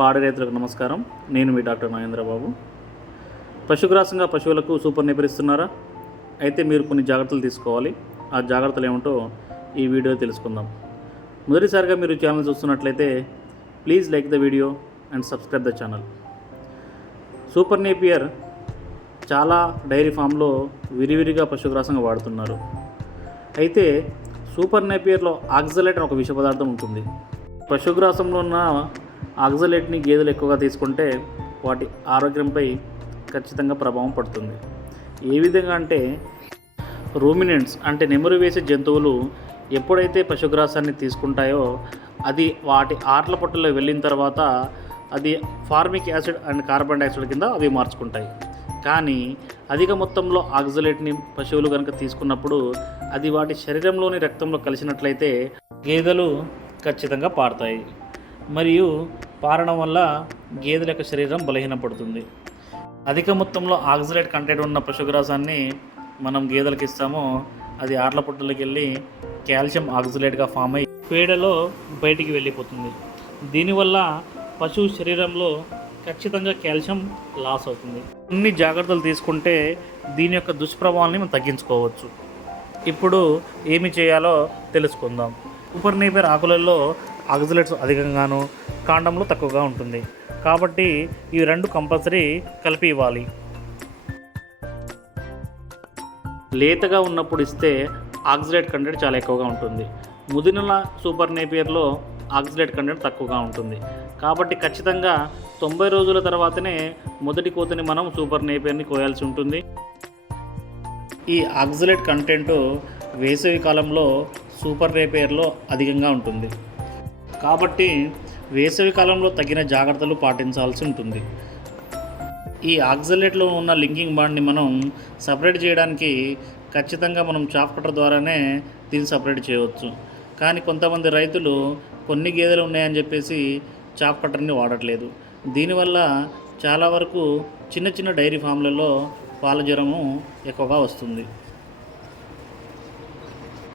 పాడి రైతులకు నమస్కారం. నేను మీ డాక్టర్ నాగేంద్రబాబు. పశుగ్రాసంగా పశువులకు సూపర్ నేపియర్ ఇస్తున్నారా? అయితే మీరు కొన్ని జాగ్రత్తలు తీసుకోవాలి. ఆ జాగ్రత్తలు ఏమిటో ఈ వీడియో తెలుసుకుందాం. మొదటిసారిగా మీరు ఛానల్ చూస్తున్నట్లయితే please like the video and subscribe the channel. Super Napier చాలా డైరీ ఫామ్లో విరివిరిగా పశుగ్రాసంగా వాడుతున్నారు. అయితే సూపర్ నేపియర్లో ఆక్సలేట్ అని ఒక విష పదార్థం ఉంటుంది. పశుగ్రాసంలో ఉన్న ఆక్సలేట్ని గేదెలు ఎక్కువగా తీసుకుంటే వాటి ఆరోగ్యంపై ఖచ్చితంగా ప్రభావం పడుతుంది. ఏ విధంగా అంటే రూమినెంట్స్ అంటే నెమరు వేసే జంతువులు ఎప్పుడైతే పశుగ్రాసాన్ని తీసుకుంటాయో అది వాటి ఆట్ల పొట్టలో వెళ్ళిన తర్వాత అది formic acid and carbon dioxide కింద అవి మార్చుకుంటాయి. కానీ అధిక మొత్తంలో ఆక్సలేట్ని పశువులు కనుక తీసుకున్నప్పుడు అది వాటి శరీరంలోని రక్తంలో కలిసినట్లయితే గేదెలు ఖచ్చితంగా పారుతాయి. మరియు పారడం వల్ల గేదెల యొక్క శరీరం బలహీనపడుతుంది. అధిక మొత్తంలో ఆక్సలేట్ కంటెంట్ ఉన్న పశుగ్రాసాన్ని మనం గేదెలకు ఇస్తామో అది ఆట్ల పుట్టలకి వెళ్ళి కాల్షియం ఆక్సలేట్గా ఫామ్ అయ్యి పేడలో బయటికి వెళ్ళిపోతుంది. దీనివల్ల పశువు శరీరంలో ఖచ్చితంగా కాల్షియం లాస్ అవుతుంది. అన్ని జాగ్రత్తలు తీసుకుంటే దీని యొక్క దుష్ప్రభావాన్ని మనం తగ్గించుకోవచ్చు. ఇప్పుడు ఏమి చేయాలో తెలుసుకుందాం. సూపర్ నేపియర్ ఆకులలో ఆక్సలేట్స్ అధికంగాను కాండంలో తక్కువగా ఉంటుంది. కాబట్టి ఈ రెండు కంపల్సరీ కలిపి ఇవ్వాలి. లేతగా ఉన్నప్పుడు ఇస్తే ఆక్సలేట్ కంటెంట్ చాలా ఎక్కువగా ఉంటుంది. ముదిన సూపర్ నేపియర్లో ఆక్సలేట్ కంటెంట్ తక్కువగా ఉంటుంది. కాబట్టి ఖచ్చితంగా 90 రోజుల తర్వాతనే మొదటి కోతని మనం సూపర్ నేపియర్ని కోయాల్సి ఉంటుంది. ఈ ఆక్సలేట్ కంటెంట్ వేసవి కాలంలో సూపర్ నేపియర్లో అధికంగా ఉంటుంది. కాబట్టి వేసవి కాలంలో తగిన జాగ్రత్తలు పాటించాల్సి ఉంటుంది. ఈ ఆక్సలేట్లో ఉన్న లింకింగ్ బాండ్ని మనం సపరేట్ చేయడానికి ఖచ్చితంగా మనం చాప్ కటర్ ద్వారానే దీన్ని సపరేట్ చేయవచ్చు. కానీ కొంతమంది రైతులు కొన్ని గేదెలు ఉన్నాయని చెప్పేసి చాప్ కటర్ని వాడట్లేదు. దీనివల్ల చాలా వరకు చిన్న చిన్న డైరీ ఫామ్లలో పాల జ్వరము ఎక్కువగా వస్తుంది.